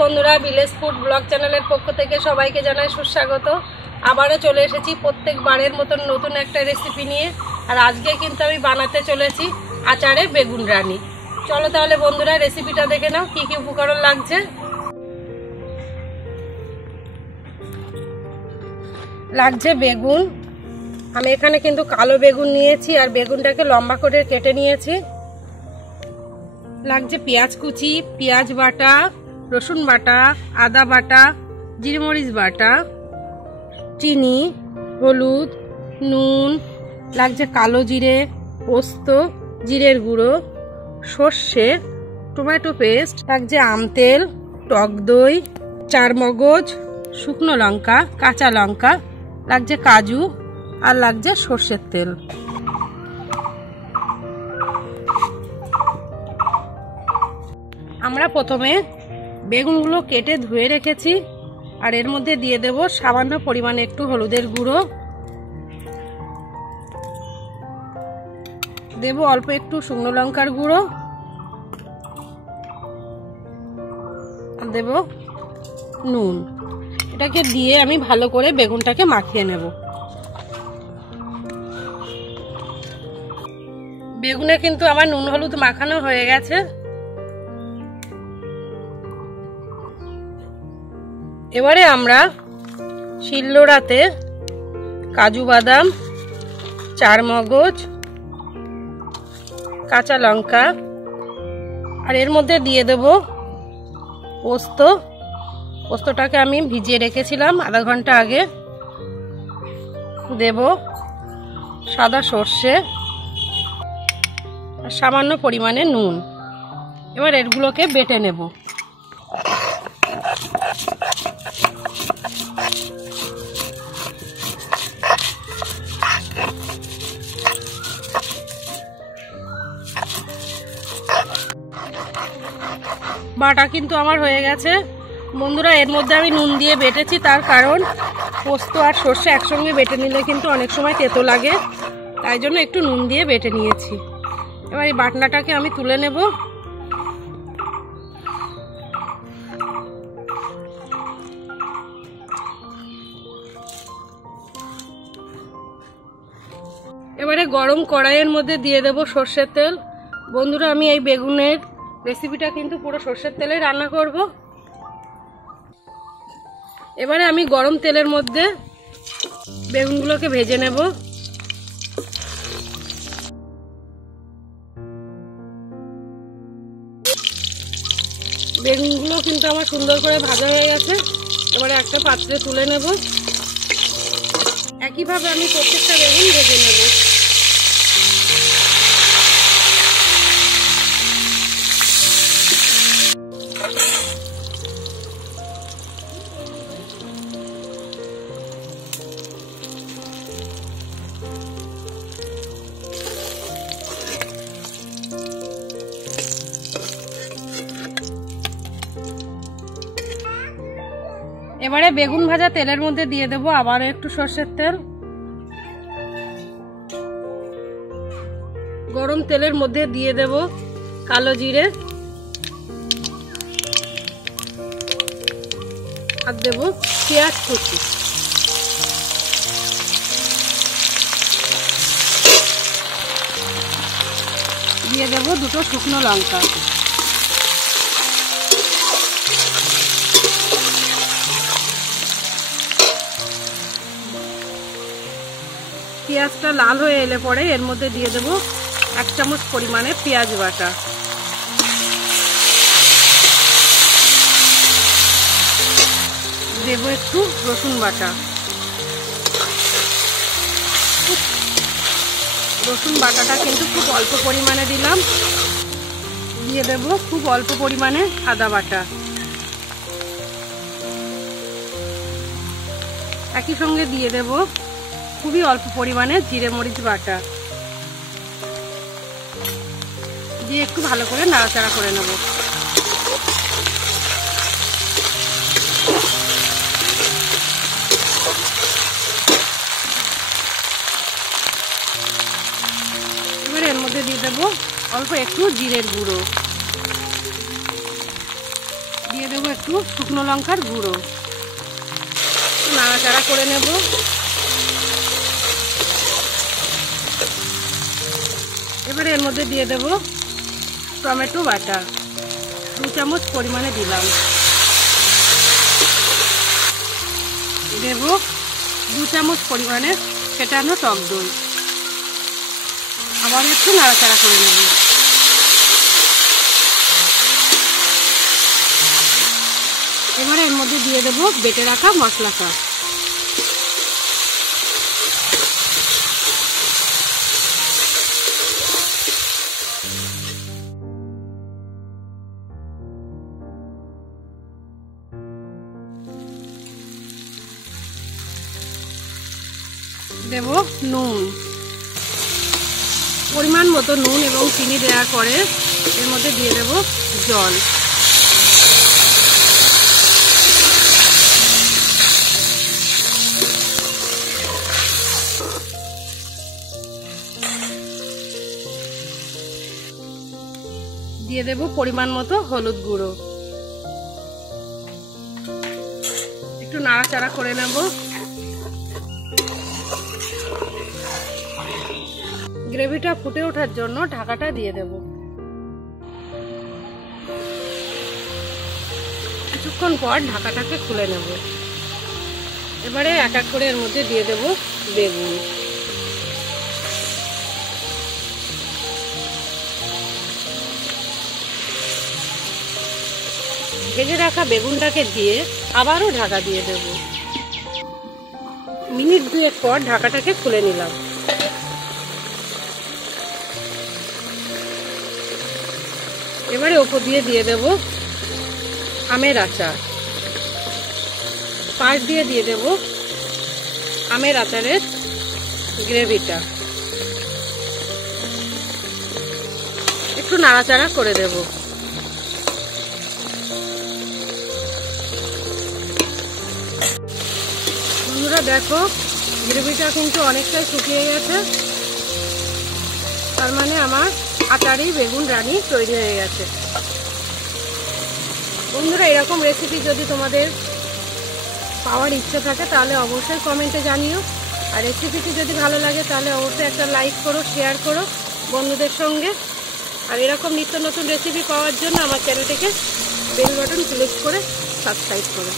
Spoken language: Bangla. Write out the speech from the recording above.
বন্ধুরা, ভিলেজ ফুড ব্লগ চ্যানেলের পক্ষ থেকে সবাইকে জানাই সুস্বাগত। আবারও চলে এসেছি প্রত্যেকবারের মতন নতুন একটা রেসিপি নিয়ে। আর আজকে কিন্তু আমি বানাতে চলেছি আচারে বেগুন রানি। চলো তাহলে বন্ধুরা রেসিপিটা দেখে নাও কি কি উপকরণ লাগছে। লাগছে বেগুন, আমি এখানে কিন্তু কালো বেগুন নিয়েছি আর বেগুনটাকে লম্বা করে কেটে নিয়েছি। লাগছে পেঁয়াজ কুচি, পেঁয়াজ বাটা, রসুন বাটা, আদা বাটা, জিরেমরিচ বাটা, চিনি, হলুদ, নুন, লাগছে কালো জিরে, পোস্ত, জিরের গুঁড়ো, সর্ষে, টমেটো পেস্ট, লাগছে আম তেল, টক দই, চারমগজ, শুকনো লঙ্কা, কাঁচা লঙ্কা, লাগছে কাজু আর লাগছে সর্ষের তেল। আমরা প্রথমে বেগুনগুলো কেটে ধুয়ে রেখেছি আর এর মধ্যে দিয়ে দেব সামান্য পরিমাণে একটু হলুদের গুঁড়ো, দেব অল্প একটু শুকনো লঙ্কার গুঁড়ো, আর দেব নুন। এটাকে দিয়ে আমি ভালো করে বেগুনটাকে মাখিয়ে নেব। বেগুনে কিন্তু আমার নুন হলুদ মাখানো হয়ে গেছে। এবারে আমরা শিলনোড়াতে কাজু বাদাম, চারমগজ, কাঁচা লঙ্কা আর এর মধ্যে দিয়ে দেব পোস্ত। পোস্তটাকে আমি ভিজিয়ে রেখেছিলাম আধা ঘন্টা আগে। দেব সাদা সর্ষে আর সামান্য পরিমাণে নুন। এবার এগুলোকে বেটে নেব। বাটা কিন্তু আমার হয়ে গেছে বন্ধুরা। এর মধ্যে আমি নুন দিয়ে বেটেছি, তার কারণ পোস্ত আর সর্ষে একসঙ্গে বেটে নিলে কিন্তু অনেক সময় তেতো লাগে, তাই জন্য একটু নুন দিয়ে বেটে নিয়েছি। এবার এই বাটনাটাকে আমি তুলে নেব। এবারে গরম কড়াইয়ের মধ্যে দিয়ে দেব সর্ষের তেল। বন্ধুরা, আমি এই বেগুনের রেসিপিটা কিন্তু পুরো সর্ষের তেলে রান্না করব। এবারে আমি গরম তেলের মধ্যে বেগুনগুলোকে ভেজে নেব। বেগুনগুলো কিন্তু আমার সুন্দর করে ভাজা হয়ে গেছে। এবারে একটা পাত্রে তুলে নেব। একইভাবে আমি প্রত্যেকটা বেগুন ভেজে নেব। এবারে বেগুন ভাজা তেলের মধ্যে দিয়ে দেব আবার একটু সর্ষের তেল। গরম তেলের মধ্যে দিয়ে দেব কালো জিরে আর দেব পেঁয়াজ কুচি। দিয়ে দেব দুটো শুকনো লঙ্কা। পেঁয়াজটা লাল হয়ে এলে পরে এর মধ্যে দিয়ে দেব 1 চামচ পরিমাণে পেঁয়াজ বাটা। দেব একটু রসুন বাটা। রসুন বাটাটা কিন্তু খুব অল্প পরিমাণে দিলাম। দিয়ে দেব খুব অল্প পরিমাণে আদা বাটা। একই সঙ্গে দিয়ে দেব খুবই অল্প পরিমাণে জিরে মরিচ বাটা। দিয়ে একটু ভালো করে নাড়াচাড়া করে নেব। এবার এর মধ্যে দিয়ে দেব অল্প একটু জিরের গুঁড়ো। দিয়ে দেবো একটু শুকনো লঙ্কার গুঁড়ো, নাড়াচাড়া করে নেব। এবারে এর মধ্যে দিয়ে দেব টমেটো বাটা, 2 চামচ পরিমাণে দিলাম। দেব 2 চামচ পরিমাণে ফেটানো টক দই, আবার একটু নাড়াচাড়া করে নেব। এবারে এর মধ্যে দিয়ে দেব বেটে রাখা মশলাটা। দেব নুন, পরিমাণ মতো নুন এবং চিনি দেওয়ার পরে এর মধ্যে দিয়ে দেব জল। দিয়ে দেব পরিমাণ মতো হলুদ গুঁড়ো, একটু নাড়াচাড়া করে নেব। গ্রেভিটা ফুটে ওঠার জন্য ঢাকাটা দিয়ে দেব। কিছুক্ষণ পর ঢাকাটাকে খুলে নেব। এবারে এক এক করে এর মধ্যে দিয়ে দেব বেগুন। ভেজে রাখা বেগুনটাকে দিয়ে আবারও ঢাকা দিয়ে দেব। মিনিট 2 পর ঢাকাটাকে খুলে নিলাম। এবারে ওপর দিয়ে দেব আমের আচার, পাশ দিয়ে দেব আমের আচারের গ্রেভিটা, একটু নাড়াচাড়া করে দেব। বন্ধুরা দেখো গ্রেভিটা কিন্তু অনেকটাই শুকিয়ে গেছে, তার মানে আমার আচারি বেগুন রানি তৈরি হয়ে গেছে। বন্ধুরা এরকম রেসিপি যদি তোমাদের পাওয়ার ইচ্ছে থাকে তাহলে অবশ্যই কমেন্টে জানিও। আর রেসিপিটি যদি ভালো লাগে তাহলে অবশ্যই একটা লাইক করো, শেয়ার করো বন্ধুদের সঙ্গে। আর এরকম নিত্য নতুন রেসিপি পাওয়ার জন্য আমার চ্যানেলটিকে বেল বাটন ক্লিক করে সাবস্ক্রাইব করো।